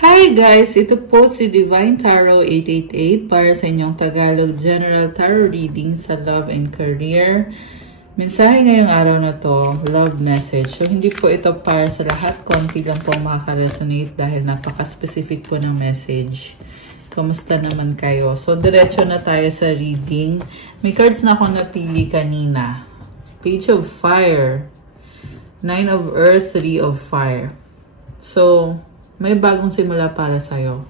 Hi guys! Ito po si Divine Tarot 888 para sa inyong Tagalog General Tarot Reading sa Love and Career. Mensahe ngayong araw na to, love message. So hindi po ito para sa lahat, konti lang po makaka-resonate dahil napaka-specific po ng message. Kamusta naman kayo? So diretso na tayo sa reading. May cards na ako napili kanina. Page of Fire, Nine of Earth, Three of Fire. So, may bagong simula para sa'yo.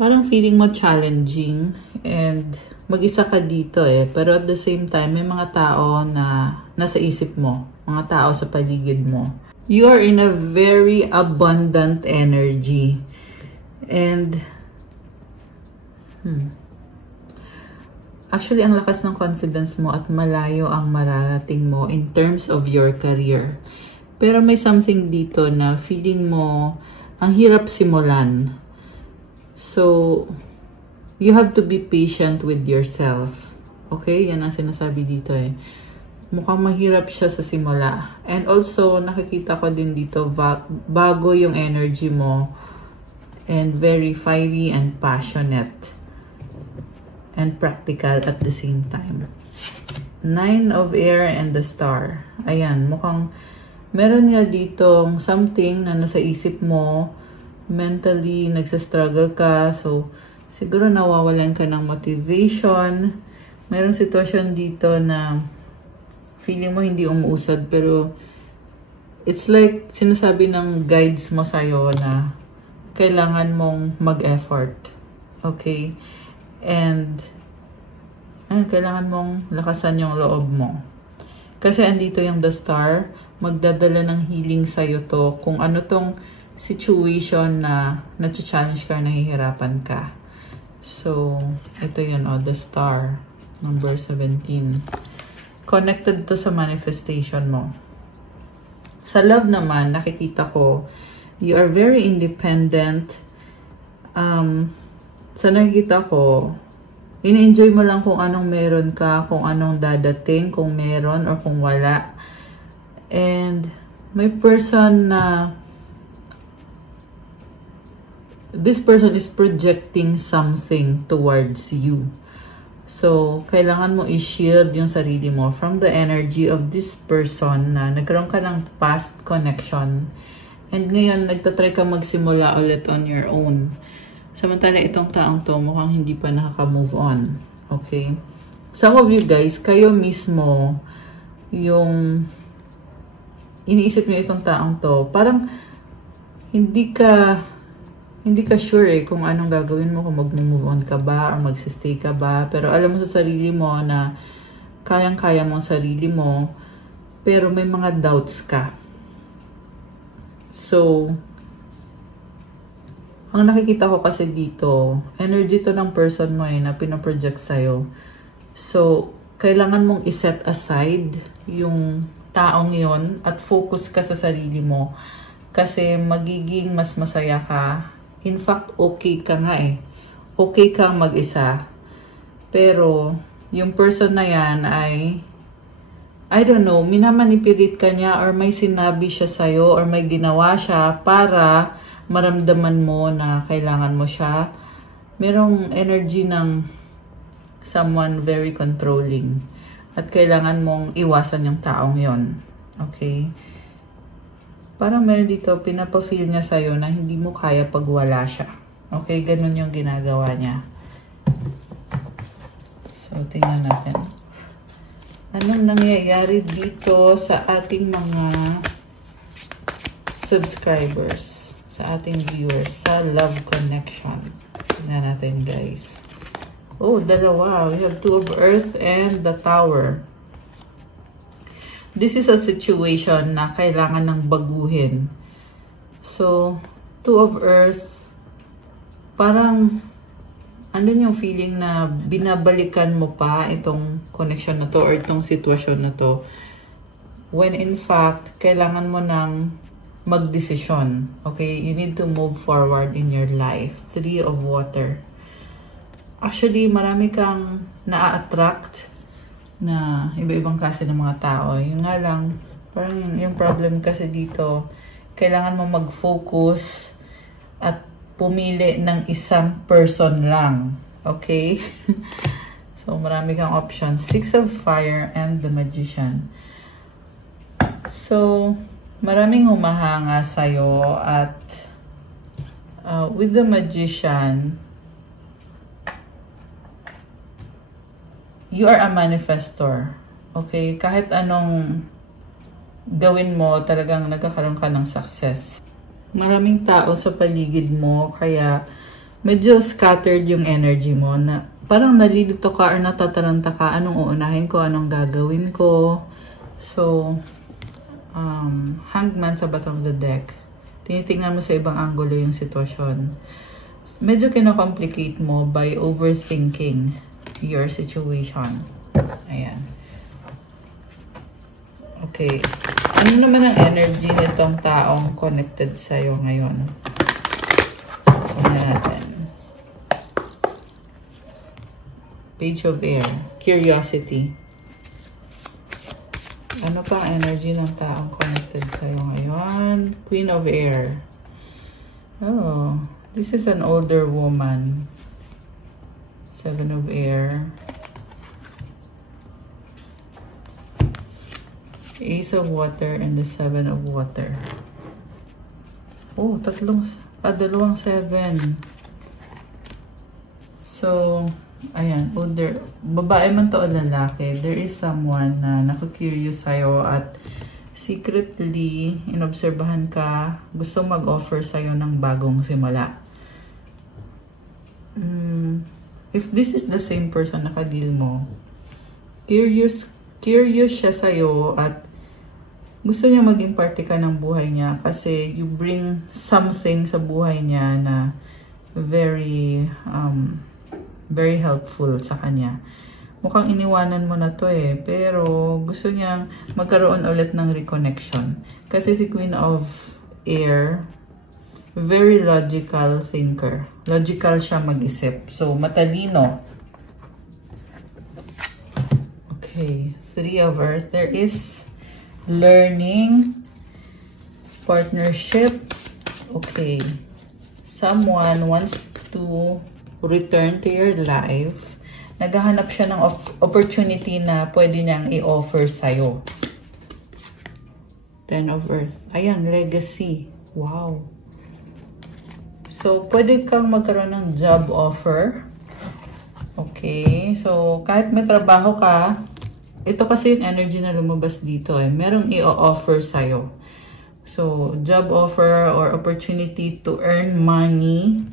Parang feeling mo challenging and mag-isa ka dito Pero at the same time, may mga tao na nasa isip mo. Mga tao sa paligid mo. You are in a very abundant energy. And, actually, ang lakas ng confidence mo at malayo ang mararating mo in terms of your career. Pero may something dito na feeling mo ang hirap simulan. So, you have to be patient with yourself. Okay? Yan ang sinasabi dito Mukhang mahirap siya sa simula. And also, nakikita ko din dito, bago yung energy mo. And very fiery and passionate. And practical at the same time. Nine of Air and the Star. Ayan, mukhang meron nga ditong something na nasa isip mo, mentally nagsastruggle ka, so siguro nawawalan ka ng motivation. Meron sitwasyon dito na feeling mo hindi umuusad, pero it's like sinasabi ng guides mo sa'yo na kailangan mong mag-effort. Okay? And kailangan mong lakasan yung loob mo. Kasi andito yung the Star, magdadala ng healing sa'yo to kung ano tong situation na na-challenge ka, nahihirapan ka. So, ito yun, the Star, number 17. Connected to sa manifestation mo. Sa love naman, nakikita ko, you are very independent. Sa nakikita ko, in-enjoy mo lang kung anong meron ka, kung anong dadating, kung meron or kung wala. And may person na this person is projecting something towards you. So, kailangan mo i-shield yung sarili mo from the energy of this person na nagkaroon ka ng past connection. And ngayon, nagtatry ka magsimula ulit on your own. Samantala, itong taong to mukhang hindi pa nakaka-move on. Okay? Some of you guys, kayo mismo yung iniisip niyo itong taong to, parang hindi ka sure kung anong gagawin mo, kung mag-move on ka ba or mag-stay ka ba. Pero alam mo sa sarili mo na kayang-kaya mo ang sarili mo, pero may mga doubts ka. So, ang nakikita ko kasi dito, energy to ng person mo na pinaproject sa'yo. So, kailangan mong iset aside yung taong yon at focus ka sa sarili mo kasi magiging mas masaya ka. In fact, okay ka nga Okay kang mag-isa. Pero, yung person na yan ay, I don't know, minamanipilit ka niya or may sinabi siya sa'yo or may ginawa siya para maramdaman mo na kailangan mo siya. Merong energy ng someone very controlling. At kailangan mong iwasan yung taong yon. Okay? Parang meron dito, pinapa-feel niya sa'yo na hindi mo kaya pag wala siya. Okay? Ganun yung ginagawa niya. So, tingnan natin. Anong nangyayari dito sa ating mga subscribers? Sa ating viewers? Sa love connection. Tingnan natin, guys. Oh, dalawa. We have Two of Earth and the Tower. This is a situation na kailangan ng baguhin. So, Two of Earth, parang, andun yung feeling na binabalikan mo pa itong connection na to or itong sitwasyon na to. When in fact, kailangan mo ng magdesisyon. Okay? You need to move forward in your life. Three of Water. Actually, marami kang na-attract na iba-ibang klase ng mga tao. Yung nga lang, parang yung problem kasi dito, kailangan mo mag-focus at pumili ng isang person lang. Okay? So, marami kang options. Six of Fire and the Magician. So, maraming humahanga sa'yo at with the Magician, you are a manifestor. Okay? Kahit anong gawin mo, talagang nagkakaroon ka ng success. Maraming tao sa paligid mo, kaya medyo scattered yung energy mo. Na parang nalilito ka or natataranta ka, anong uunahin ko, anong gagawin ko. So, Hangman sa bottom of the deck. Tinitingnan mo sa ibang angulo yung sitwasyon. Medyo kinocomplicate mo by overthinking your situation. Ayan. Okay. Ano naman ang energy nitong taong connected sa'yo ngayon? So, natin. Page of Air. Curiosity. Ano pa ang energy ng taong connected sa'yo ngayon? Queen of Air. Oh, this is an older woman. Seven of Air. Ace of Water and the Seven of Water. Oh, dalawang seven. So, ayan, older, babae man to o lalaki, there is someone na naku-curious sa'yo at secretly, inobserbahan ka, gusto mag-offer sa'yo ng bagong simula. If this is the same person na ka-deal mo, curious siya sa'yo at gusto niya maging parte ka ng buhay niya kasi you bring something sa buhay niya na very helpful sa kanya. Mukhang iniwanan mo na to pero gusto niyang magkaroon ulit ng reconnection. Kasi si Queen of Air, very logical thinker. Logical siya mag-isip. So, matalino. Okay, Three of Earth. There is learning, partnership. Okay. Someone wants to return to your life. Naghahanap siya ng opportunity na pwede niyang i-offer sa'yo. Ten of Earth. Ayan, legacy. Wow. So, pwede kang magkaroon ng job offer. Okay. So, kahit may trabaho ka, ito kasi yung energy na lumabas dito merong i-offer sa'yo. So, job offer or opportunity to earn money.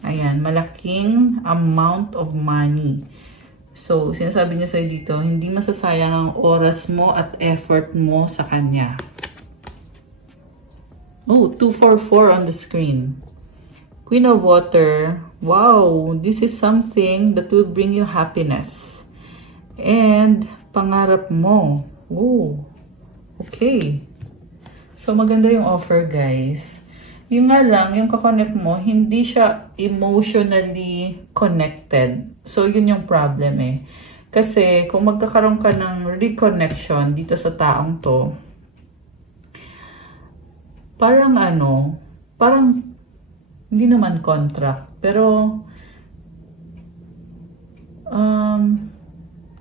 Ayan, malaking amount of money. So, sinasabi niya sa'yo dito, hindi masasayang ang oras mo at effort mo sa kanya. Oh, 244 on the screen. Queen of Water. Wow, this is something that will bring you happiness. And pangarap mo. Oh, okay. So, maganda yung offer, guys. Yung nga lang, yung kakonect mo, hindi siya emotionally connected. So, yun yung problem Kasi, kung magkakaroon ka ng reconnection dito sa taong to, parang hindi naman contract. Pero,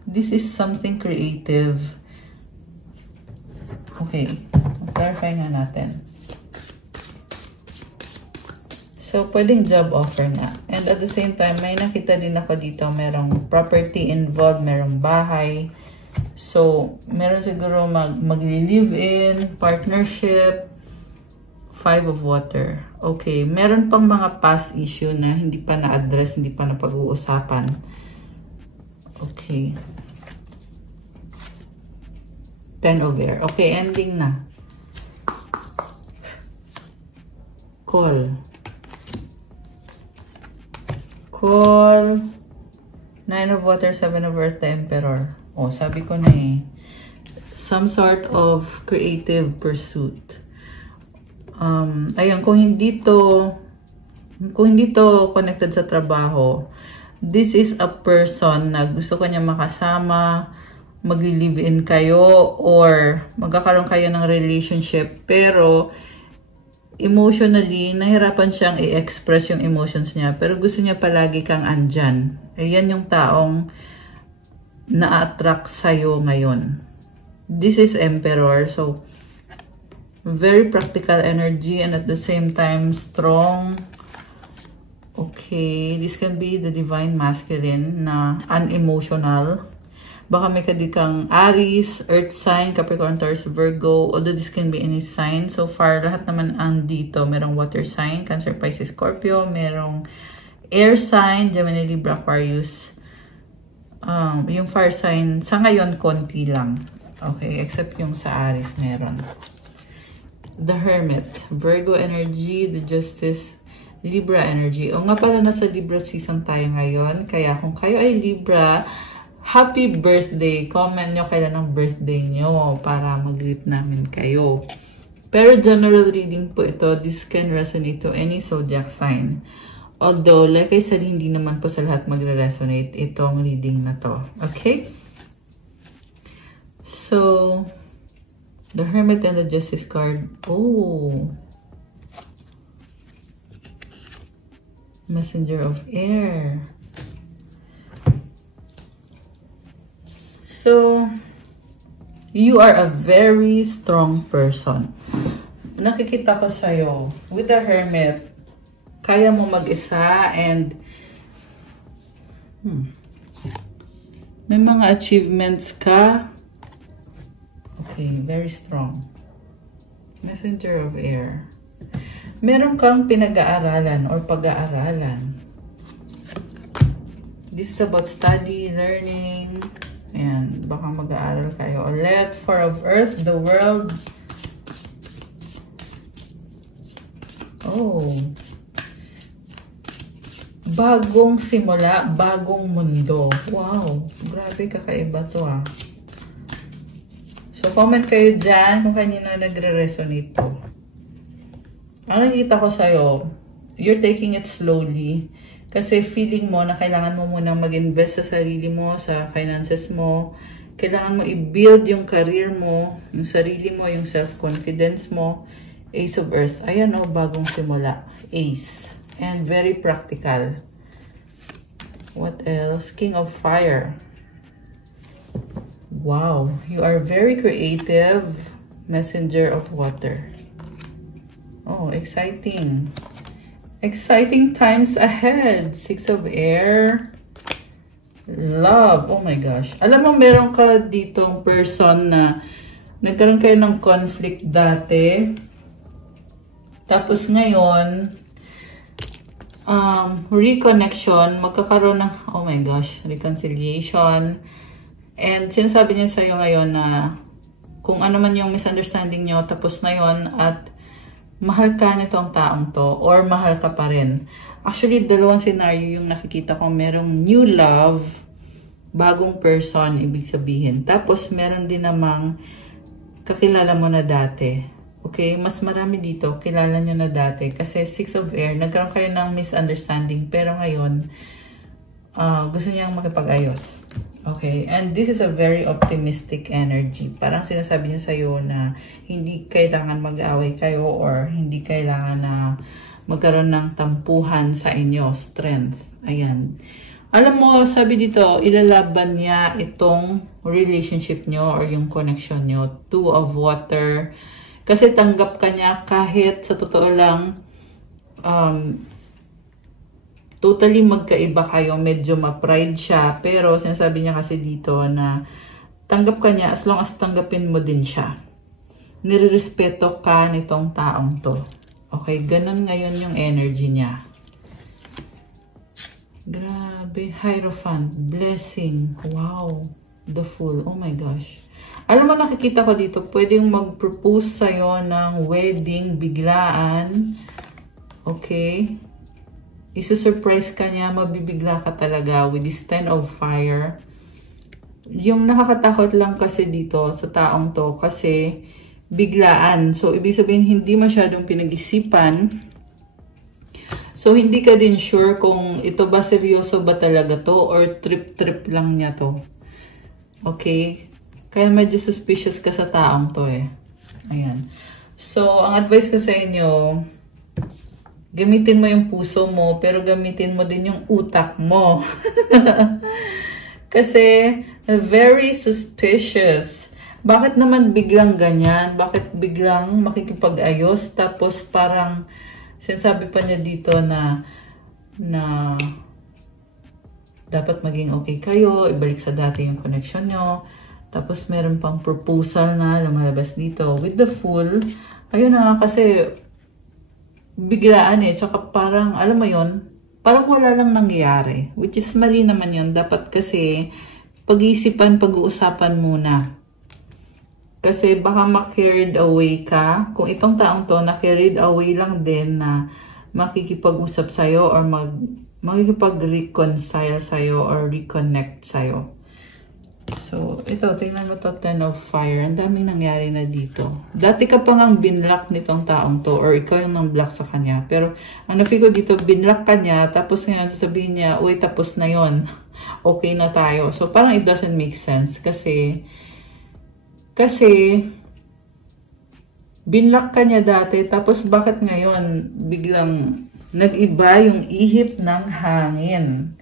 this is something creative. Okay. Clarify nga natin. So, pwedeng job offer nga. And at the same time, may nakita din ako dito, merong property involved, merong bahay. So, meron siguro mag-live-in, partnership, Five of Water. Okay. Meron pang mga past issue na hindi pa na-address, hindi pa na-pag-uusapan. Okay. Ten of Air. Okay, ending na. Call. Nine of Water, Seven of Earth, the Emperor. Oh, sabi ko na some sort of creative pursuit. Ayun, kung hindi to connected sa trabaho, this is a person na gusto kanya makasama, magli-live-in kayo, or magkakaroon kayo ng relationship, pero emotionally, nahirapan siyang i-express yung emotions niya, pero gusto niya palagi kang andyan. Ayan yung taong na-attract sa'yo ngayon. This is Emperor, so very practical energy and at the same time strong. Okay, this can be the divine masculine na unemotional. Baka may kadikang Aries, Earth sign, Capricorn, Taurus, Virgo, although this can be any sign. So far, lahat naman ang dito. Merong water sign, Cancer, Pisces, Scorpio. Merong air sign, Gemini, Libra, Aquarius. Yung fire sign, sa ngayon, konti lang. Okay, except yung sa Aries meron. The Hermit, Virgo energy, the Justice, Libra energy. O nga pala, nasa Libra season tayo ngayon. Kaya kung kayo ay Libra, happy birthday! Comment nyo kailan ang birthday nyo para mag-greet namin kayo. Pero general reading po ito. This can resonate to any zodiac sign. Although, like I said, hindi naman po sa lahat magre-resonate itong reading na to. Okay? So, the Hermit and the Justice card. Oh! Messenger of Air. So, you are a very strong person. Nakikita ko sa'yo, with the Hermit, kaya mo mag-isa and may mga achievements ka. Okay, very strong. Messenger of Air. Meron kang pinag-aaralan or pag-aaralan. This is about study, learning, and baka mag-aaral kayo ulit. Four of Earth, the World. Oh. Bagong simula, bagong mundo. Wow. Grabe, kakaiba to ah. So, comment kayo dyan kung kanino nagre-resonate to. Ang nakikita ko sa'yo, you're taking it slowly. Kasi feeling mo na kailangan mo munang mag-invest sa sarili mo, sa finances mo. Kailangan mo i-build yung career mo, yung sarili mo, yung self-confidence mo. Ace of Earth. Ayan o, bagong simula. Ace. And very practical. What else? King of Fire. Wow. You are very creative. Messenger of Water. Oh, exciting. Exciting times ahead. Six of Air. Love. Oh my gosh. Alam mo, meron ka ditong person na nagkaroon kayo ng conflict dati. Tapos ngayon, reconnection, magkakaroon ng, oh my gosh, reconciliation. And sinasabi niya sa'yo ngayon na kung ano man yung misunderstanding nyo, tapos na yon at mahal ka nitong taong to or mahal ka pa rin. Actually, dalawang scenario yung nakikita ko. Merong new love, bagong person, ibig sabihin. Tapos, meron din namang kakilala mo na dati. Okay? Mas marami dito, kilala nyo na dati. Kasi Six of Air, nagkaroon kayo ng misunderstanding. Pero ngayon, gusto niyang makipag-ayos. Okay, and this is a very optimistic energy. Parang sinasabi niya sa'yo na hindi kailangan mag-away kayo or hindi kailangan na magkaroon ng tampuhan sa inyo, strength. Ayan. Alam mo, sabi dito, ilalaban niya itong relationship nyo or yung connection nyo. Two of Water. Kasi tanggap ka niya kahit sa totoo lang, totally magkaiba kayo, medyo ma-pride siya, pero sinasabi niya kasi dito na tanggap ka niya as long as tanggapin mo din siya. Nirerespeto ka nitong taong to. Okay, ganun ngayon yung energy niya. Grabe, Hierophant, blessing, wow, the Fool, oh my gosh. Alam mo, nakikita ko dito, pwedeng mag-propose sa'yo ng wedding, biglaan, okay? Isusurprise ka niya, mabibigla ka talaga with this 10 of Fire. Yung nakakatakot lang kasi dito sa taong to kasi biglaan. So, ibig sabihin, hindi masyadong pinag-isipan. So, hindi ka din sure kung ito ba seryoso ba talaga to or trip-trip lang niya to. Okay? Kaya medyo suspicious ka sa taong to eh. Ayan. So, ang advice ko sa inyo, gamitin mo yung puso mo, pero gamitin mo din yung utak mo. Kasi, very suspicious. Bakit naman biglang ganyan? Bakit biglang makikipag-ayos? Tapos parang, sinasabi pa niya dito na dapat maging okay kayo, ibalik sa dati yung connection nyo. Tapos meron pang proposal na lumalabas dito with the Fool. Ayun na kasi biglaan eh. Tsaka parang, alam mo yon, parang wala lang nangyayari. Which is mali naman yun. Dapat kasi pag-iisipan, pag-uusapan muna. Kasi baka ma-carried away ka. Kung itong taong to na-carried away lang din na makikipag-usap sa'yo or makikipag-reconcile sa'yo or reconnect sa'yo. So, ito, tingnan mo to, 10 of Fire. Ang daming nangyari na dito. Dati ka pa ngang binlock nitong taong to or ikaw yung nang-block sa kanya. Pero, ano feel ko dito, binlock ka niya, tapos ngayon sasabihin niya, uy, tapos na yon. Okay na tayo. So, parang it doesn't make sense kasi binlock ka niya dati, tapos bakit ngayon biglang nag-iba yung ihip ng hangin?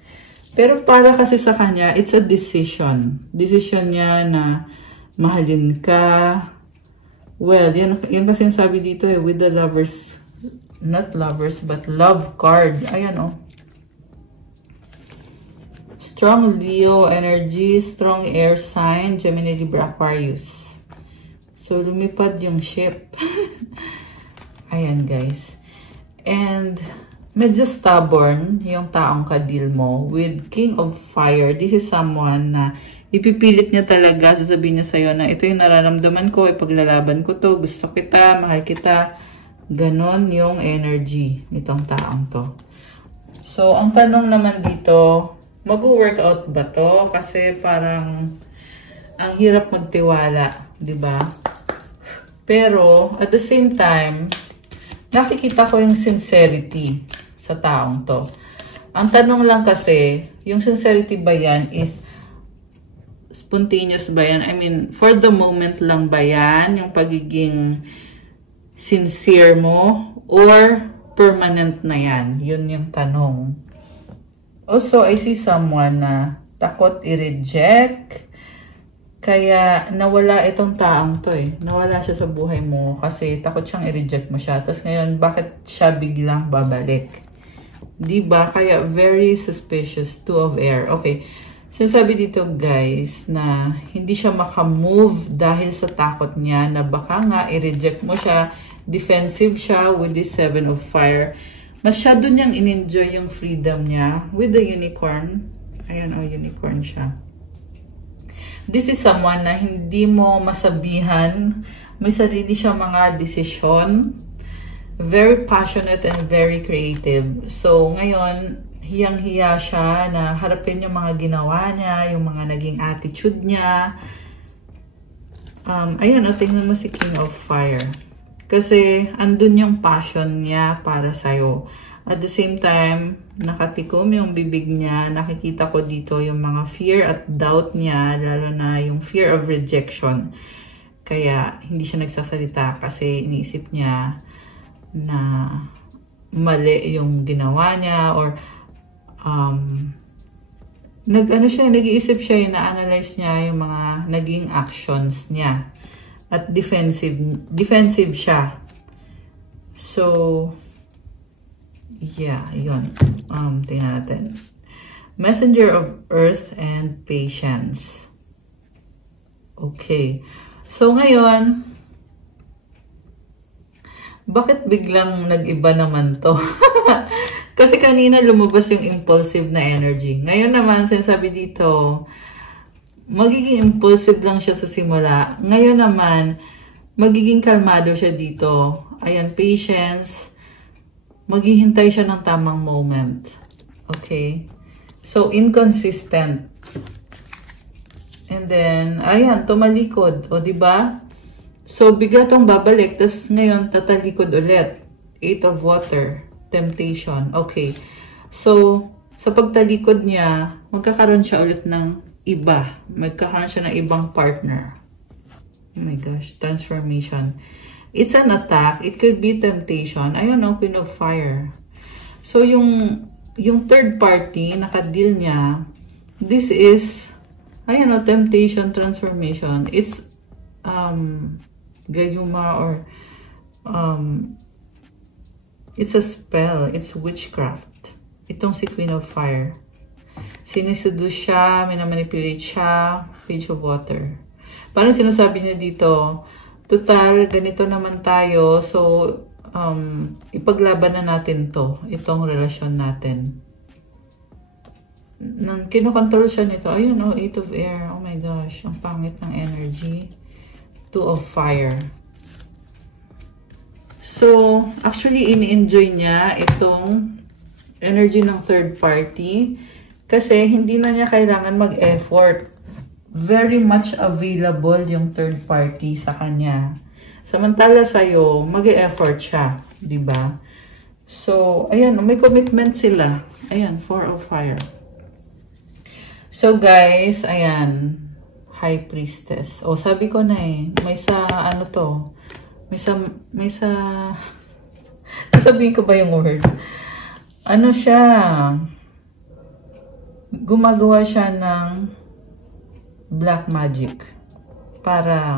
Pero para kasi sa kanya, it's a decision. Decision niya na mahalin ka. Well, yan kasi yung sabi dito eh, with the lovers, not lovers, but love card. Ayan oh. Strong Leo energy, strong air sign, Gemini, Libra, Aquarius. So, lumipad yung ship. Ayan guys. And medyo stubborn yung taong kadil mo with King of Fire. This is someone na ipipilit niya talaga, sasabihin niya sa'yo na ito yung nararamdaman ko, ipaglalaban ko to, gusto kita, mahal kita. Ganon yung energy nitong taong to. So, ang tanong naman dito, mag-workout ba to? Kasi parang ang hirap magtiwala, di ba? Pero, at the same time, nakikita ko yung sincerity sa taong to. Ang tanong lang kasi, yung sincerity ba yan is spontaneous ba yan? I mean, for the moment lang ba yan? Yung pagiging sincere mo? Or permanent na yan? Yun yung tanong. Also, I see someone na takot i-reject. Kaya nawala itong taong to eh. Nawala siya sa buhay mo kasi takot siyang i-reject mo siya. Tapos ngayon, bakit siya biglang babalik? Diba? Kaya very suspicious. 2 of air. Okay. Sinasabi dito guys na hindi siya makamove dahil sa takot niya na baka nga i-reject mo siya. Defensive siya with this 7 of fire. Masyado niyang in-enjoy yung freedom niya with the unicorn. Ayan oh, unicorn siya. This is someone na hindi mo masabihan. May sarili siya mga desisyon. Very passionate and very creative. So, ngayon, hiyang-hiya siya na harapin yung mga ginawa niya, yung mga naging attitude niya. Ayan, tingnan mo si King of Fire. Kasi, andun yung passion niya para sa'yo. At the same time, nakatikom yung bibig niya. Nakikita ko dito yung mga fear at doubt niya, lalo na yung fear of rejection. Kaya, hindi siya nagsasalita kasi iniisip niya na mali yung ginawa niya or nag-iisip siya, na-analyze niya yung mga naging actions niya. At defensive siya. So, yeah, yun. Tingnan natin. Messenger of Earth and Patience. Okay. So, ngayon, bakit biglang nag-iba naman to? Kasi kanina lumabas yung impulsive na energy. Ngayon naman, sinasabi dito, magiging impulsive lang siya sa simula. Ngayon naman, magiging kalmado siya dito. Ayan, patience. Maghihintay siya ng tamang moment. Okay? So, inconsistent. And then, ayan, tumalikod. O, diba? So, bigla tong babalik. Tapos, ngayon, tatalikod ulit. 8 of water. Temptation. Okay. So, sa pagtalikod niya, magkakaroon siya ulit ng iba. Magkakaroon siya ng ibang partner. Oh my gosh. Transformation. It's an attack. It could be temptation. Ayun, no, Queen of Fire. So, yung third party, naka-deal niya, this is, ayun, no, temptation, transformation. It's, gayuma or, it's a spell. It's witchcraft. Itong si Queen of Fire. Siniseduce siya, minamanipulate siya, Page of Water. Parang sinasabi niya dito, total, ganito naman tayo. So, ipaglaban na natin to. Itong relasyon natin. Nang kinokontrol siya nito, ayun, oh, 8 of Air. Oh my gosh, ang pangit ng energy. 2 of Fire. So, actually, ini-enjoy niya itong energy ng third party. Kasi, hindi na niya kailangan mag-effort. Very much available yung third party sa kanya. Samantala sa'yo, mag-e-effort siya. Diba? So, ayan, may commitment sila. Ayan, 4 of Fire. So, guys, ayan, High Priestess. O, sabi ko na eh, may sa, ano to, may sa, sabihin ko ba yung word? Ano siya, gumagawa siya ng black magic para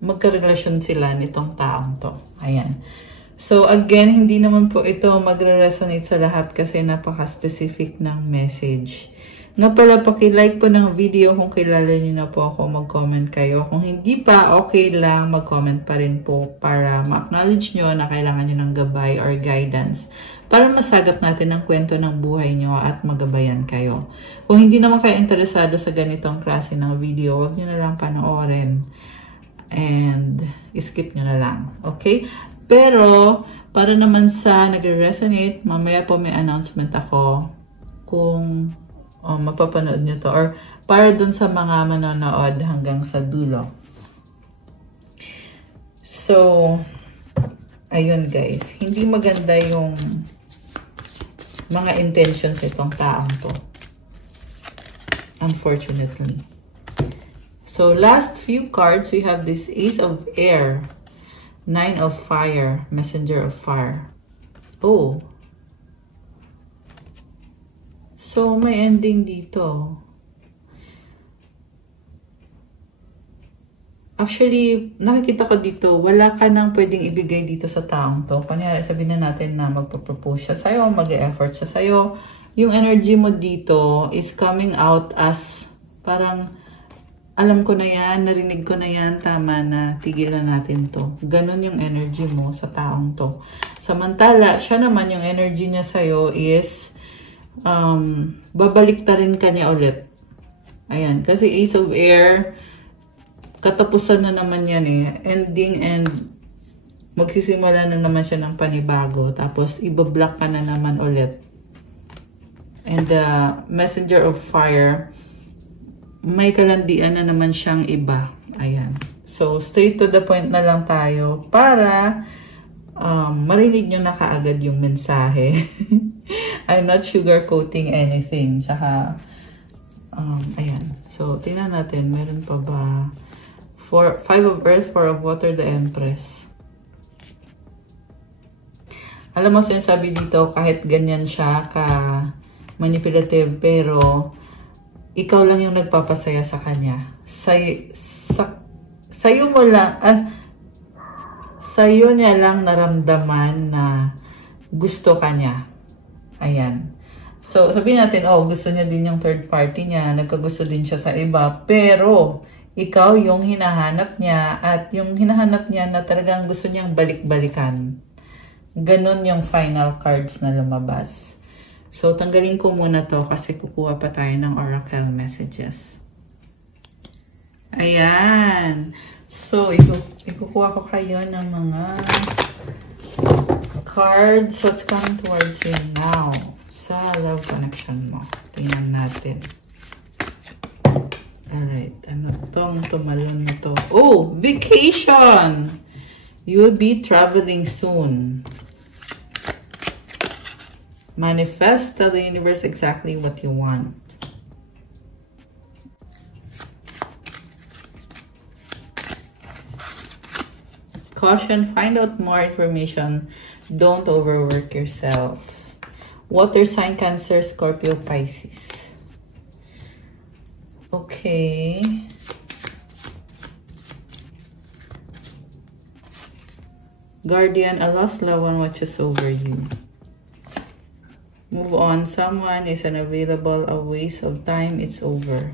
magkarelasyon sila nitong taong to. Ayan. So, again, hindi naman po ito magre-resonate sa lahat kasi napaka-specific ng message. Nga pala, paki-like po ng video kung kilala niyo na po ako, mag-comment kayo. Kung hindi pa, okay lang, mag-comment pa rin po para ma-acknowledge nyo na kailangan nyo ng gabay or guidance para masagap natin ang kwento ng buhay nyo at magabayan kayo. Kung hindi naman kayo interesado sa ganitong klase ng video, huwag nyo na lang panoorin. And skip nyo na lang. Okay? Pero, para naman sa nagre-resonate, mamaya po may announcement ako kung mapapanood nyo to. Or para dun sa mga manonood hanggang sa dulo. So, ayun guys. Hindi maganda yung mga intentions itong taong to. Unfortunately. So, last few cards, we have this Ace of Air, 9 of Fire, Messenger of Fire. Oh. So, may ending dito. Actually, nakikita ko dito, wala ka nang pwedeng ibigay dito sa taong to. Kunyari, sabihin na natin na magpo-propose siya sa'yo, mag-e-effort siya sa'yo. Yung energy mo dito is coming out as parang, alam ko na yan, narinig ko na yan, tama na, tigilan natin to. Ganon yung energy mo sa taong to. Samantala, siya naman yung energy niya sa'yo is, babalik ta rin kanya ulit. Ayan, kasi Ace of Air, katapusan na naman yan eh. Ending and magsisimula na naman siya ng panibago. Tapos, ibablock ka na naman ulit. And the Messenger of Fire, may kalandian na naman siyang iba. Ayan. So, straight to the point na lang tayo para marinig nyo na kaagad yung mensahe. I'm not sugarcoating anything. Tsaka, ayan. So, tingnan natin. Meron pa ba? 5 of Earth, 4 of Water, the Empress. Alam mo, sinasabi dito, kahit ganyan siya ka-manipulative, pero ikaw lang yung nagpapasaya sa kanya. Sa'yo mo lang, sa'yo niya lang naramdaman na gusto ka niya. Ayan. So, sabihin natin, oh, gusto niya din yung third party niya, nagkagusto din siya sa iba, pero ikaw yung hinahanap niya at yung hinahanap niya na talagang gusto niyang balik-balikan. Ganon yung final cards na lumabas. So, tanggalin ko muna to kasi kukuha pa tayo ng oracle messages. Ayan. So, ikukuha ko kayo ng mga cards. What's coming towards you now sa love connection mo? Tingnan natin. Alright, ano tong tumalon na to? Oh, vacation! You will be traveling soon. Manifest, tell the universe exactly what you want. Caution, find out more information. Don't overwork yourself. Water sign, Cancer, Scorpio, Pisces. Okay. Guardian, a lost loved one watches over you. Move on. Someone is unavailable. A waste of time. It's over.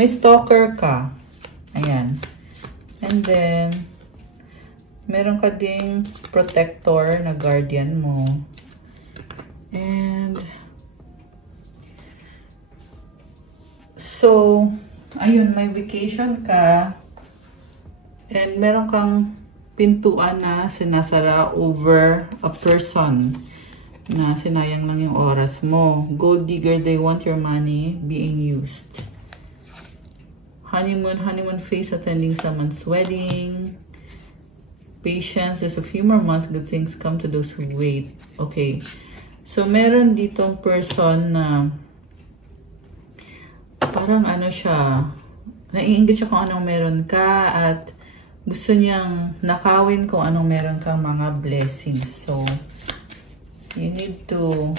May stalker ka. Ayan. And then, meron ka ding protector na guardian mo. And, so, ayun, may vacation ka. And meron kang pintuan na sinasara over a person na sinayang lang yung oras mo. Gold digger, they want your money being used. Honeymoon phase, attending someone's wedding. Patience, there's a few more months, good things come to those who wait. Okay. So, meron ditong person na parang ano siya, naiinggit siya kung anong meron ka at gusto niyang nakawin kung anong meron kang mga blessings. So, you need to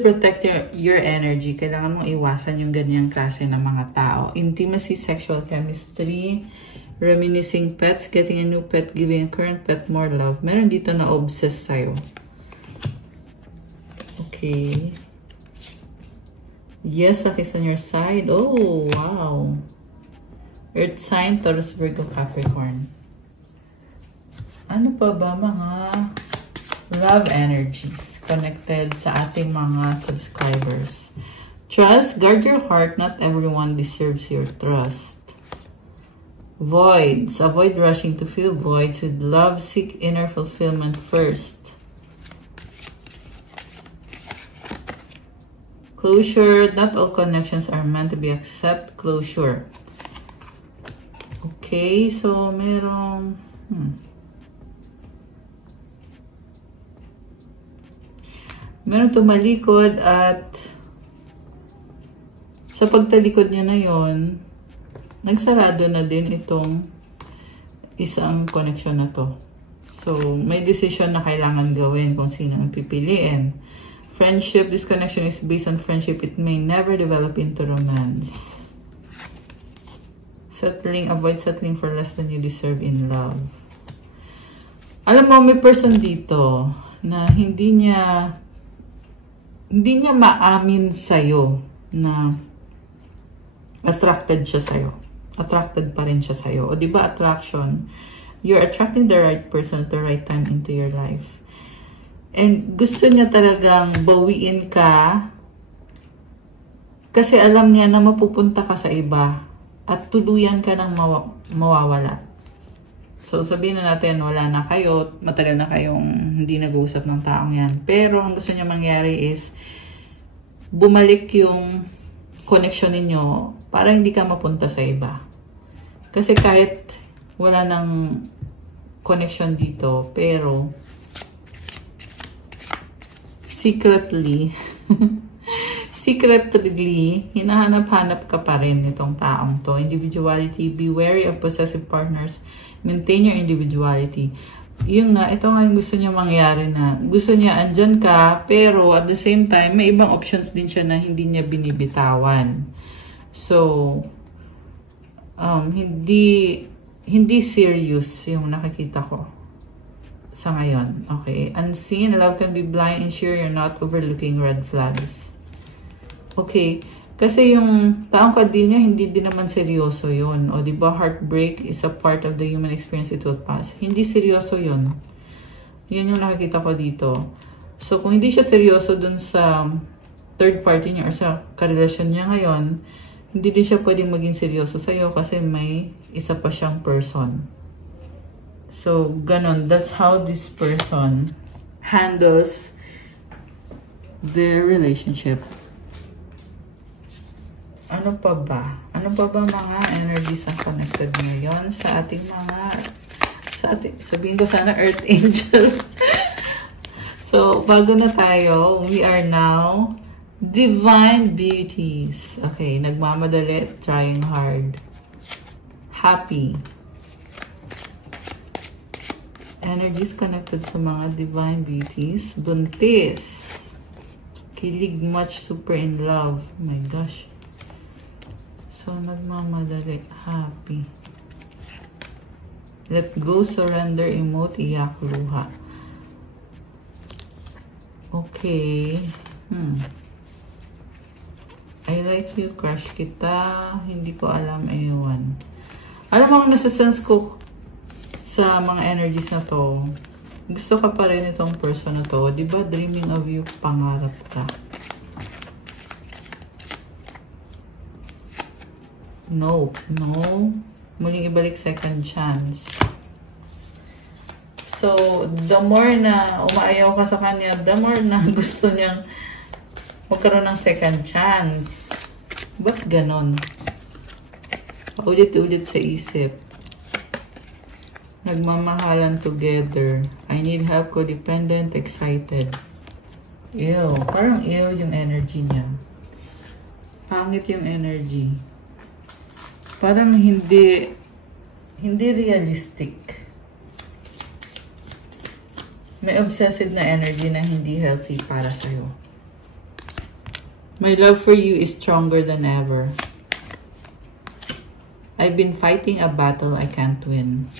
protect your energy. Kailangan mong iwasan yung ganyang klase ng mga tao. Intimacy, sexual chemistry, reminiscing pets, getting a new pet, giving a current pet more love. Meron dito na obsess sa'yo. Okay. Yes, luck is on your side. Oh, wow. Earth sign, Taurus, Virgo, Capricorn. Ano pa ba mga love energies connected sa ating mga subscribers? Trust, guard your heart. Not everyone deserves your trust. Voids, avoid rushing to fill voids with love. Seek inner fulfillment first. Closure, not all connections are meant to be accept closure. Okay, so merong meron tumalikod at sa pagtalikod niya na yon, nagsarado na din itong isang connection na to. So, may decision na kailangan gawin kung sino ang pipiliin. Friendship, this connection is based on friendship. It may never develop into romance. Settling, avoid settling for less than you deserve in love. Alam mo, may person dito na hindi niya maamin sa'yo na attracted siya sa'yo. Attracted pa rin siya sa'yo. O diba attraction? You're attracting the right person at the right time into your life. And gusto niya talagang bawiin ka kasi alam niya na mapupunta ka sa iba at tuluyan ka ng mawawala. So, sabihin na natin, wala na kayo, matagal na kayong hindi nag-uusap ng taong yan. Pero, ang gusto niya mangyari is, bumalik yung connection ninyo para hindi ka mapunta sa iba. Kasi kahit wala nang connection dito, pero, secretly, hinahanap-hanap ka pa rin itong taong to. Individuality, be wary of possessive partners. Maintain your individuality. Yun nga, ito nga yung gusto niya mangyari na gusto niya andyan ka, pero at the same time, may ibang options din siya na hindi niya binibitawan. So, hindi serious yung nakikita ko sa ngayon. Okay? Unseen, love can be blind. Ensure you're not overlooking red flags. Okay, kasi yung taong kadil niya, hindi din naman seryoso yun. O diba, heartbreak is a part of the human experience, it will pass. Hindi seryoso yun. Yun yung nakikita ko dito. So, kung hindi siya seryoso dun sa third party niya or sa karelasyon niya ngayon, hindi din siya pwedeng maging seryoso sa'yo kasi may isa pa siyang person. So, ganon. That's how this person handles their relationship. Ano pa ba? Ano pa ba mga energies ang connected ngayon sa ating sabihin ko sana Earth Angel. So, bago na tayo, we are now Divine Beauties. Okay, nagmamadali, trying hard. Happy. Energies connected sa mga divine beauties. Buntis. Kilig, much, super in love. Oh my gosh. So, nagmamadali. Happy. Let go, surrender, emote, iyak, luha. Okay. I like you, crush kita. Hindi ko alam, ewan. Alam mo, nasa-sense ko sa mga energies na to, gusto ka pa rin itong person na to. Diba, dreaming of you, pangarap ka. No. Muling ibalik second chance. So, the more na umaayaw ka sa kanya, the more na gusto niyang magkaroon ng second chance. Ba't ganon? Ulit-ulit sa isip. Nagmamahalan together. I need help, codependent, excited. Ew. Parang ew yung energy niya. Pangit yung energy. Parang hindi realistic. May obsessive na energy na hindi healthy para sa'yo. My love for you is stronger than ever. I've been fighting a battle I can't win.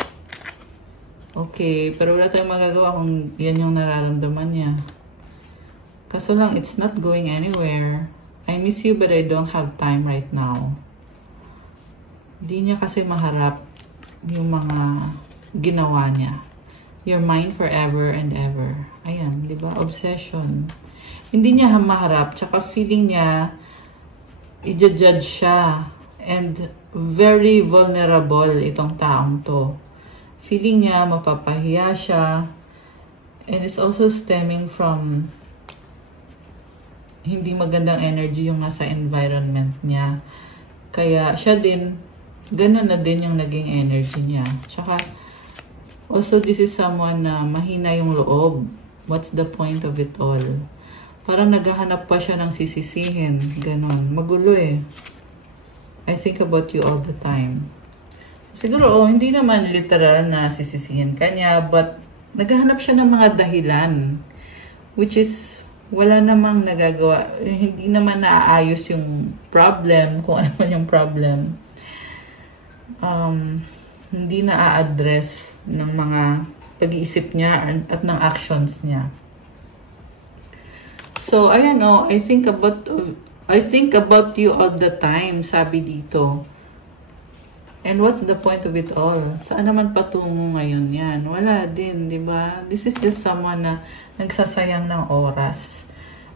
Okay, pero wala tayong magagawa kung yan yung nararamdaman niya. Kaso lang, it's not going anywhere. I miss you but I don't have time right now. Di niya kasi maharap yung mga ginawa niya. You're mine forever and ever. Ayan, di ba? Obsession. Hindi niya maharap. Tsaka feeling niya, i-judge siya. And very vulnerable itong taong to. Feeling niya, mapapahiya siya. And it's also stemming from hindi magandang energy yung nasa environment niya. Kaya siya din, ganun na din yung naging energy niya. Tsaka, also this is someone na mahina yung loob. What's the point of it all? Parang naghahanap pa siya ng sisisihin. Ganun. Magulo eh. I think about you all the time. Siguro, hindi naman literal na sisisihin kanya, but naghahanap siya ng mga dahilan. Which is, wala namang nagagawa. Hindi naman naaayos yung problem, kung ano man yung problem. Hindi na-address ng mga pag-iisip niya at ng actions niya. So, ayan I think about you all the time, sabi dito. And what's the point of it all? Saan naman patungo ngayon yan? Wala din, di ba? This is just someone na nagsasayang ng oras.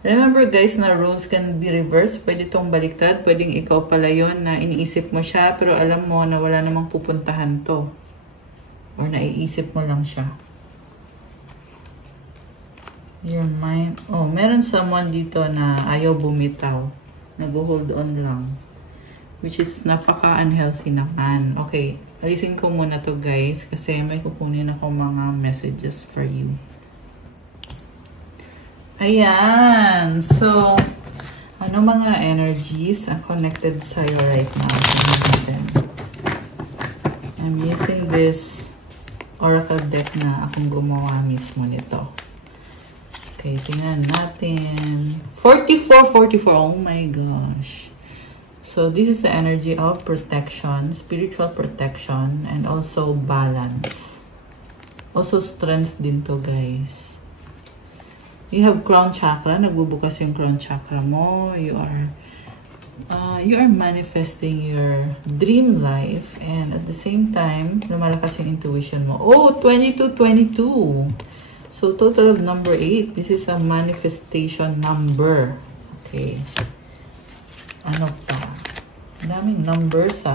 Remember guys, na roles can be reversed. Pwede itong baliktad. Pwedeng ikaw pala yun na iniisip mo siya, pero alam mo na wala namang pupuntahan to. Or naiisip mo lang siya. Your mind. Oh, meron someone dito na ayaw bumitaw. Nag-hold on lang. Which is napaka-unhealthy naman. Okay, alisin ko muna to guys kasi may kukunin ako mga messages for you. Ayan. So, ano mga energies ang connected sa'yo right now? I'm using this oracle deck na akong gumawa mismo nito. Okay, tingnan natin. 44. Oh my gosh. So, this is the energy of protection, spiritual protection, and also balance. Also, strength din to, guys. You have crown chakra. Nagbubukas yung crown chakra mo. You are manifesting your dream life. And at the same time, lumalakas yung intuition mo. Oh, 22. So, total of number 8. This is a manifestation number. Okay. Ano pa? Daming numbers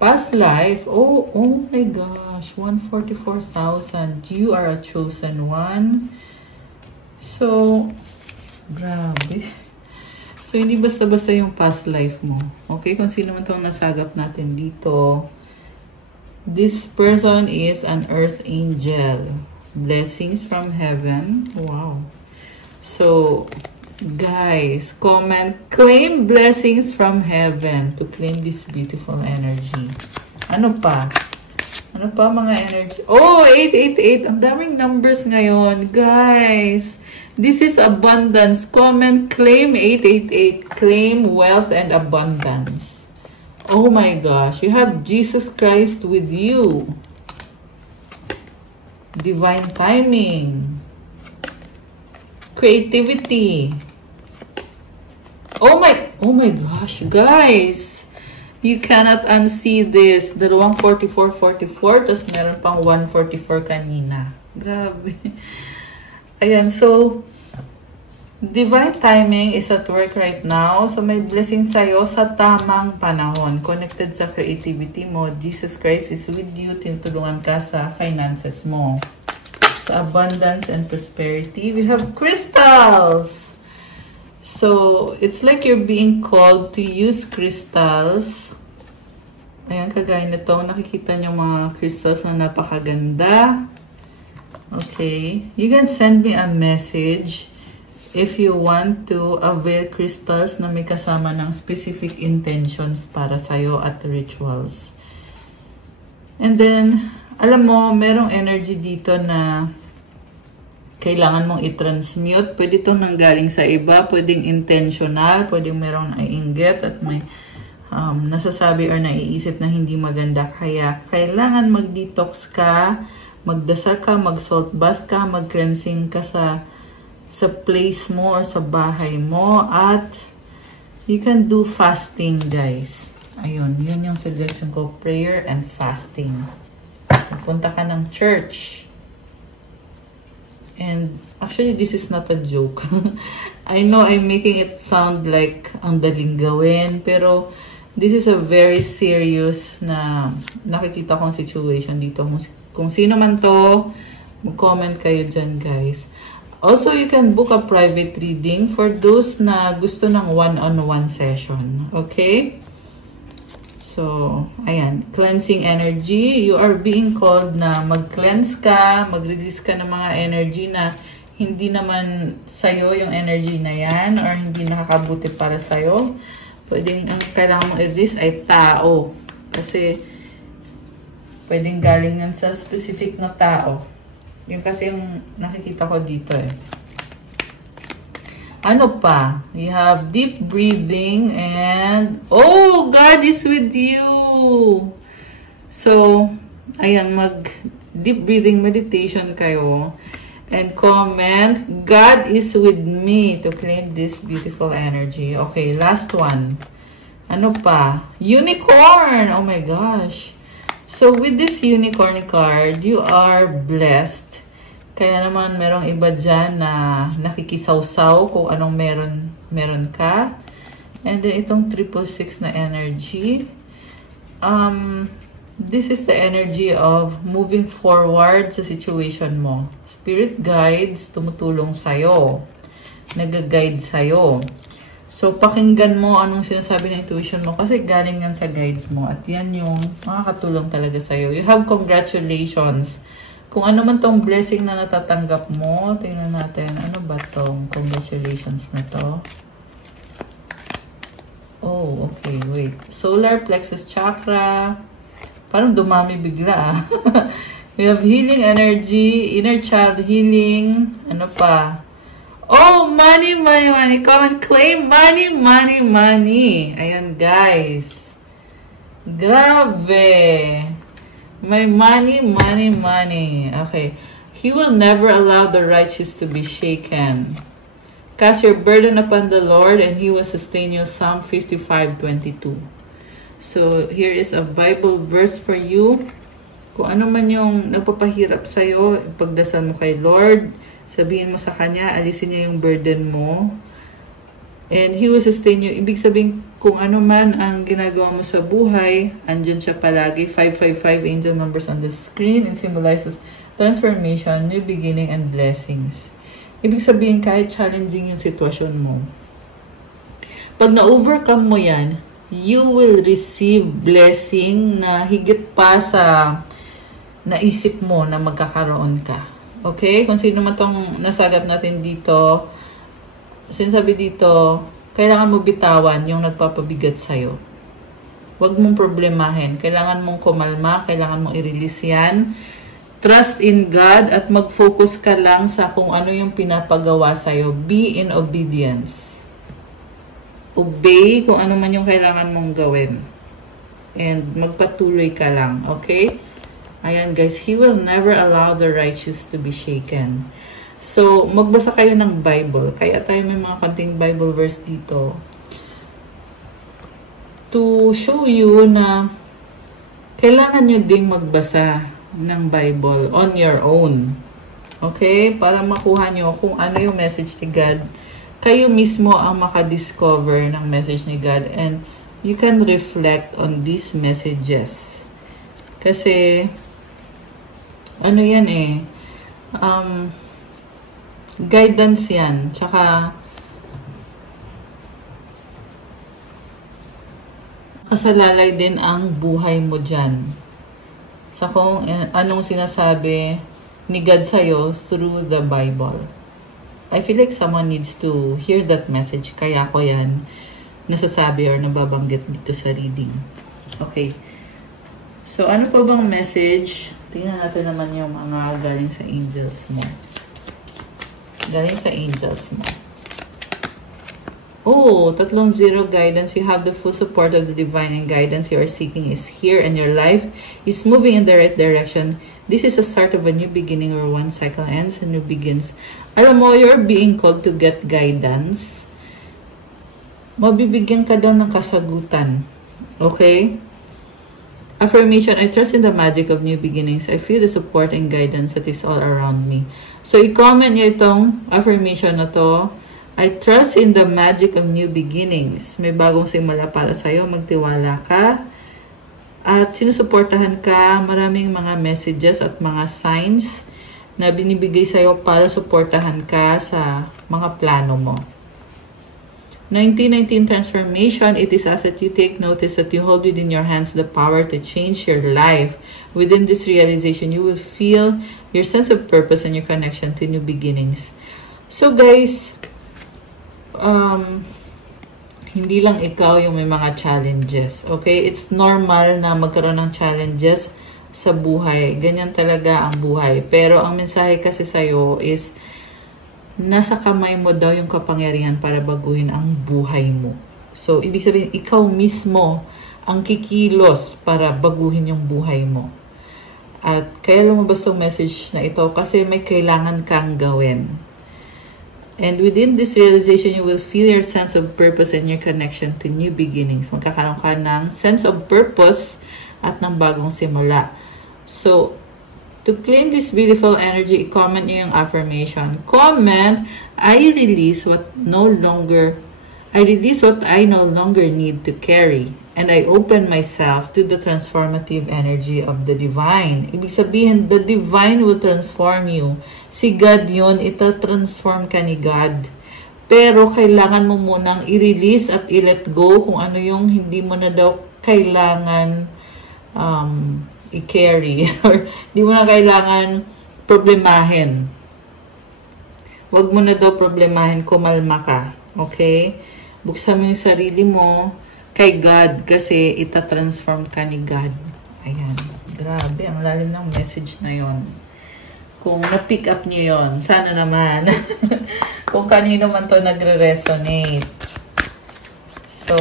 Past life. Oh my gosh. 144,000. You are a chosen one. So, grabe. So, hindi basta-basta yung past life mo. Okay? Kung sino man itong nasagap natin dito. This person is an earth angel. Blessings from heaven. Wow. So, guys, comment, claim blessings from heaven to claim this beautiful energy. Ano pa? Ano pa mga energy? Oh, 888. Ang daming numbers ngayon. Guys, this is abundance. Comment, claim 888. Claim wealth and abundance. Oh my gosh. You have Jesus Christ with you. Divine timing. Creativity. Oh my gosh, guys. You cannot unsee this. Dalawang 44-44, tapos meron pang 144 kanina. Grabe. Ayan, so, divine timing is at work right now. So, may blessing sa'yo sa tamang panahon. Connected sa creativity mo. Jesus Christ is with you. Tinutulungan ka sa finances mo. Sa abundance and prosperity. We have crystals. So, it's like you're being called to use crystals. Ayan, kagaya nito. Nakikita niyo mga crystals na napakaganda. Okay. You can send me a message if you want to avail crystals na may kasama ng specific intentions para sa'yo at rituals. And then, alam mo, merong energy dito na kailangan mong i-transmute. Pwede itong nanggaling sa iba, pwedeng intentional, pwedeng merong naiinggit at may nasasabi or naiisip na hindi maganda. Kaya, kailangan mag-detox ka, magdasal ka, mag-salt bath ka, mag-cleansing ka sa place mo or sa bahay mo. At, you can do fasting, guys. Ayun, yun yung suggestion ko. Prayer and fasting. Punta ka ng church. And actually, this is not a joke. I know I'm making it sound like ang daling gawin, pero this is a very serious na nakikita kong situation dito. Kung sino man to, mag-comment kayo dyan, guys. Also, you can book a private reading for those na gusto ng one-on-one session. Okay? So, ayan. Cleansing energy. You are being called na mag-cleanse ka, mag-release ka ng mga energy na hindi naman sa'yo yung energy na yan or hindi nakakabuti para sa'yo. Pwedeng, ang kailangan mong i-release ay tao. Kasi, pwedeng galing yan sa specific na tao. Yung kasi yung nakikita ko dito eh. Ano pa? You have deep breathing and oh, God is with you. So, ayan, mag deep breathing meditation kayo and comment, God is with me to claim this beautiful energy. Okay, last one. Ano pa? Unicorn! Oh my gosh. So, with this unicorn card, you are blessed. Kaya naman, merong iba dyan na nakikisawsaw kung anong meron ka. And then, itong 666 na energy. This is the energy of moving forward sa situation mo. Spirit guides, tumutulong sa'yo. Nag-guide sa'yo. So, pakinggan mo anong sinasabi ng intuition mo kasi galing yan sa guides mo. At yan yung makakatulong talaga sa'yo. You have congratulations. Kung ano man tong blessing na natatanggap mo, tingnan natin. Ano ba tong congratulations na to? Oh, okay. Wait. Solar plexus chakra. Parang dumami bigla. We have healing energy, inner child healing. Ano pa? Oh, money, money, money. Come and claim money, money, money. Ayan, guys. Grabe. My money, money, money. Okay. He will never allow the righteous to be shaken. Cast your burden upon the Lord and He will sustain you. Psalm 55:22. So, here is a Bible verse for you. Kung ano man yung nagpapahirap sa'yo, pagdasal mo kay Lord, sabihin mo sa Kanya, alisin niya yung burden mo. And He will sustain you. Ibig sabihin, kung ano man ang ginagawa mo sa buhay, andyan siya palagi. 555 angel numbers on the screen and symbolizes transformation, new beginning, and blessings. Ibig sabihin, kahit challenging yung sitwasyon mo, pag na-overcome mo yan, you will receive blessing na higit pa sa naisip mo na magkakaroon ka. Okay? Kung sino man tong nasagap natin dito, sinasabi dito, kailangan mo bitawan yung nagpapabigat sa'yo. Huwag mong problemahin. Kailangan mong kumalma, kailangan mong i-release yan. Trust in God at mag-focus ka lang sa kung ano yung pinapagawa sa'yo. Be in obedience. Obey kung ano man yung kailangan mong gawin. And magpatuloy ka lang, okay? Ayan guys, He will never allow the righteous to be shaken. So, magbasa kayo ng Bible. Kaya tayo may mga konting Bible verse dito. To show you na kailangan nyo ding magbasa ng Bible on your own. Okay? Para makuha nyo kung ano yung message ni God. Kayo mismo ang makadiscover ng message ni God and you can reflect on these messages. Kasi, ano yan guidance yan. Tsaka, kasalalay din ang buhay mo dyan. Sa kung anong sinasabi ni God sa'yo through the Bible. I feel like someone needs to hear that message. Kaya ko yan nasasabi or nababanggit dito sa reading. Okay. So, ano pa bang message? Tingnan natin naman yung mga galing sa angels mo. Galing sa angels mo. Oh, 3-0 guidance. You have the full support of the divine, and guidance you are seeking is here, and your life is moving in the right direction. This is a start of a new beginning, or one cycle ends and new begins. Alam mo, you're being called to get guidance. Mabibigyan ka daw ng kasagutan. Okay? Affirmation, I trust in the magic of new beginnings. I feel the support and guidance that is all around me. So, i-comment nyo itong affirmation na to. I trust in the magic of new beginnings. May bagong simula para sa'yo. Magtiwala ka. At sinusuportahan ka. Maraming mga messages at mga signs na binibigay sa'yo para suportahan ka sa mga plano mo. 1919 transformation. It is as that you take notice that you hold within your hands the power to change your life. Within this realization, you will feel your sense of purpose and your connection to new beginnings. So guys, hindi lang ikaw yung may mga challenges. Okay? It's normal na magkaroon ng challenges sa buhay. Ganyan talaga ang buhay. Pero ang mensahe kasi sa'yo is nasa kamay mo daw yung kapangyarihan para baguhin ang buhay mo. So, ibig sabihin, ikaw mismo ang kikilos para baguhin yung buhay mo. At kaya lumabas tong message na ito kasi may kailangan kang gawin. And within this realization, you will feel your sense of purpose and your connection to new beginnings. Magkakaroon ka ng sense of purpose at ng bagong simula. So, to claim this beautiful energy, comment niyo yung affirmation. Comment, I release what I no longer need to carry. And I open myself to the transformative energy of the divine. Ibig sabihin, the divine will transform you. Si God yun, itatransform ka ni God. Pero kailangan mo munang i-release at i-let go kung ano yung hindi mo na daw kailangan i-carry. Or hindi mo na kailangan problemahin. Huwag mo na daw problemahin, kumalma ka. Okay? Buksan mo yung sarili mo kay God kasi itatransform ka ni God. Ayan. Grabe, ang lalim ng message na yon. Kung na-pick up niyo yon, sana naman. Kung kanino man to nagre-resonate. So,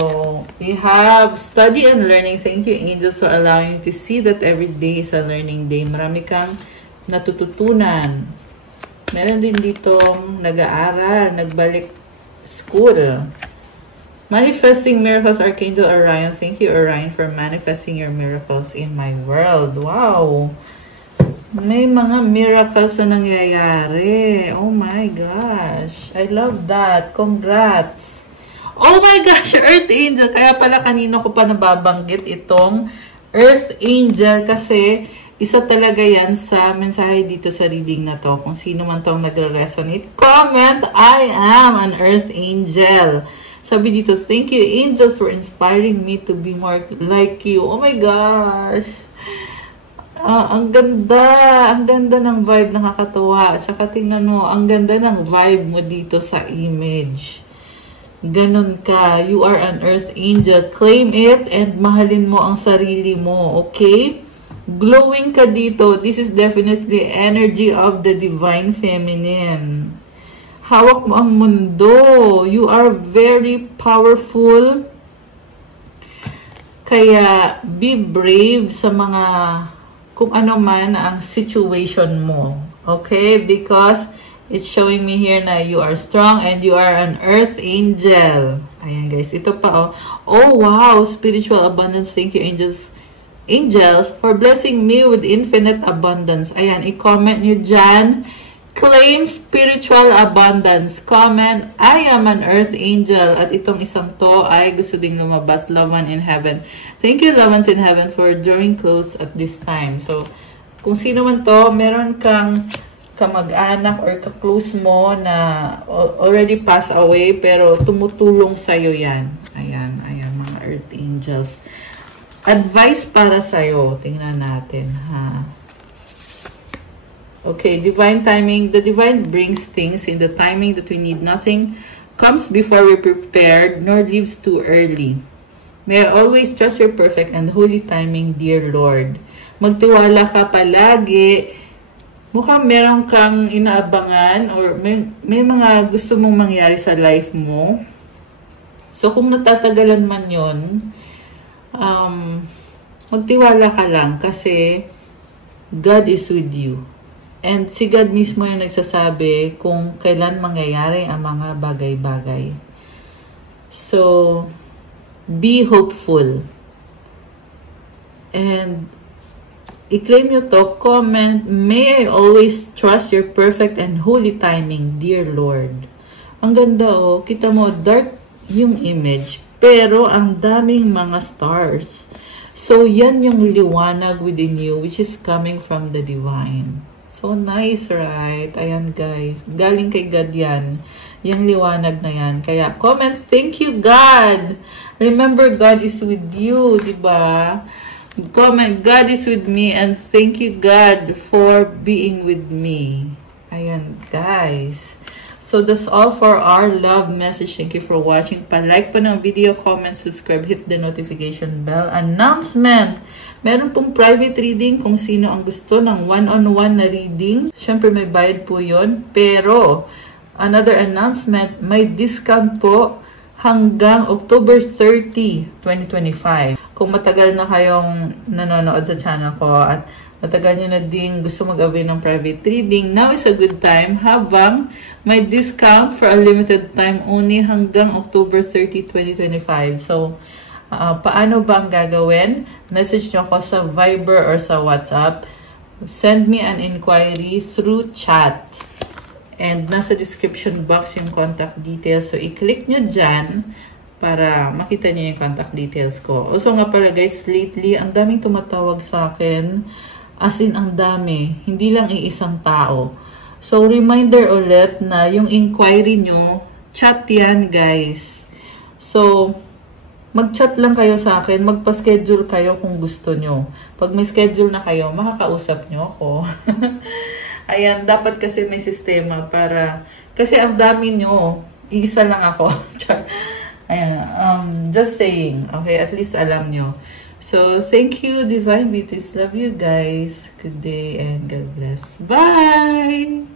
we have study and learning. Thank you, angels, for allowing you to see that every day is a learning day. Marami kang natututunan. Meron din ditong nag-aaral, nagbalik school. Manifesting miracles, Archangel Orion. Thank you, Orion, for manifesting your miracles in my world. Wow! May mga miracles na nangyayari. Oh my gosh. I love that. Congrats. Oh my gosh, Earth Angel. Kaya pala kanina ko pa nababanggit itong Earth Angel kasi isa talaga yan sa mensahe dito sa reading na to. Kung sino man tong nagre-resonate, comment, I am an Earth Angel. Sabi dito, thank you, angels, for inspiring me to be more like you. Oh my gosh. Ang ganda ng vibe, nakakatuwa. Tsaka tingnan mo, ang ganda ng vibe mo dito sa image. Ganun ka. You are an earth angel. Claim it and mahalin mo ang sarili mo. Okay? Glowing ka dito. This is definitely energy of the divine feminine. Hawak mo ang mundo. You are very powerful. Kaya, be brave sa mga kung ano man ang situation mo. Okay? Because it's showing me here na you are strong and you are an earth angel. Ayan guys. Ito pa oh. Oh wow! Spiritual abundance. Thank you angels. Angels for blessing me with infinite abundance. Ayan. I-comment nyo dyan. Claim spiritual abundance. Comment, I am an earth angel. At itong isang to ay gusto ding lumabas. Love one in heaven. Thank you, love ones in heaven, for drawing close at this time. So, kung sino man to, meron kang kamag-anak or ka-close mo na already passed away, pero tumutulong sa'yo yan. Ayan, ayan, mga earth angels. Advice para sa'yo. Tingnan natin, ha. Okay, divine timing. The divine brings things in the timing that we need. Nothing comes before we're prepared, nor leaves too early. May I always trust your perfect and holy timing, dear Lord. Magtiwala ka palagi. Mukhang meron kang inaabangan or may mga gusto mong mangyari sa life mo. So, kung natatagalan man yun, magtiwala ka lang kasi God is with you. And si God mismo yung nagsasabi kung kailan mangyayari ang mga bagay-bagay. So, be hopeful. And, i-claim nyo to, comment, may I always trust your perfect and holy timing, dear Lord. Ang ganda oh, kita mo, dark yung image, pero ang daming mga stars. So, yan yung liwanag within you, which is coming from the divine. So nice, right? Ayan guys. Galing kay God yan. Yung liwanag na yan. Kaya comment, thank you God. Remember, God is with you. Diba? Comment, God is with me. And thank you God for being with me. Ayan guys. So that's all for our love message. Thank you for watching. Pa-like po ng video, comment, subscribe, hit the notification bell. Announcement! Meron pong private reading kung sino ang gusto ng one-on-one na reading. Siyempre may bayad po yun. Pero, another announcement, may discount po hanggang October 30, 2025. Kung matagal na kayong nanonood sa channel ko at matagal nyo na din gusto mag-avail ng private reading, now is a good time habang may discount for a limited time only hanggang October 30, 2025. So, paano ba ang gagawin? Message nyo ako sa Viber or sa WhatsApp. Send me an inquiry through chat. And nasa description box yung contact details. So, i-click nyo dyan para makita nyo yung contact details ko. Also nga pala guys, lately, ang daming tumatawag sa akin. As in, ang dami. Hindi lang iisang tao. So, reminder ulit na yung inquiry nyo, chat yan guys. So, mag-chat lang kayo sa akin, magpa-schedule kayo kung gusto nyo. Pag may schedule na kayo, makakausap nyo ako. Ayan, dapat kasi may sistema para, kasi ang dami nyo, iisa lang ako. Ayan, just saying, okay, at least alam nyo. So, thank you, Divine Beauties. Love you guys. Good day and God bless. Bye!